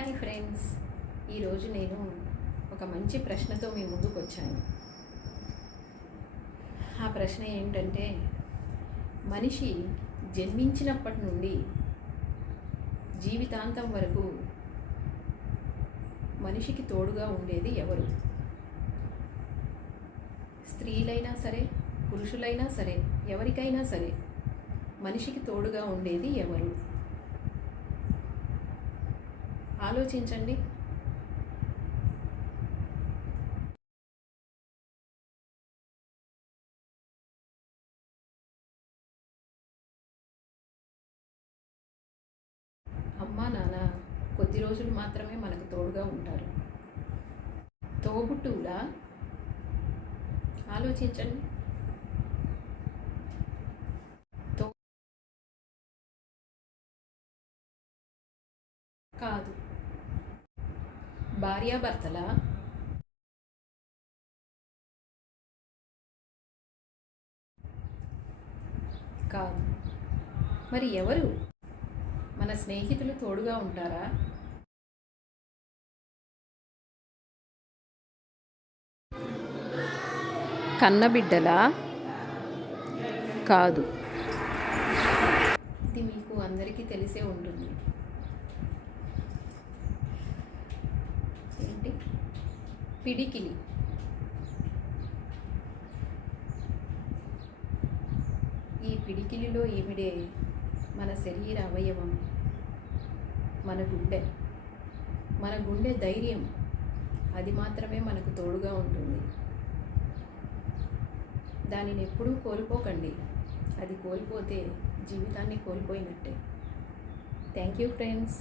Hi friends, ఈరోజు నేను ఒక మంచి ప్రశ్నతో మీ ముందుకు వచ్చాను. ఆ ప్రశ్న ఏంటంటే, మనిషి జన్మించినప్పటి నుండి జీవితాంతం వరకు మనిషికి తోడుగా ఉండేది ఎవరు? స్త్రీలైనా సరే, పురుషులైనా సరే, ఎవరికైనా సరే మనిషికి తోడుగా ఉండేది ఎవరు? ఆలోచించండి. అమ్మా నాన్న కొద్ది రోజులు మాత్రమే మనకు తోడుగా ఉంటారు. తోబుట్టువులా? ఆలోచించండి. కాదు. భార్యాభర్తలా? కాదు. మరి ఎవరు? మన స్నేహితులు తోడుగా ఉంటారా? కన్నబిడ్డలా? కాదు. ఇది మీకు అందరికీ తెలిసే ఉంటుంది. ఏంటి? పిడికిలి. ఈ పిడికిలిలో ఈవిడే మన శరీర అవయవం, మన గుండె ధైర్యం. అది మాత్రమే మనకు తోడుగా ఉంటుంది. దానిని ఎప్పుడూ కోల్పోకండి. అది కోల్పోతే జీవితాన్ని కోల్పోయినట్టే. Thank you friends.